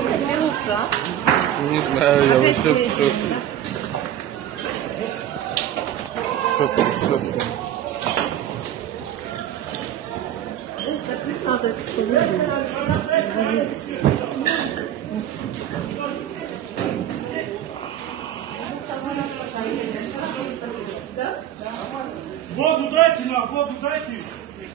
Сколько берутся? Не знаю, я вообще в шоке. В шоке. Надо это все выделить. Воду дайте нам, воду дайте.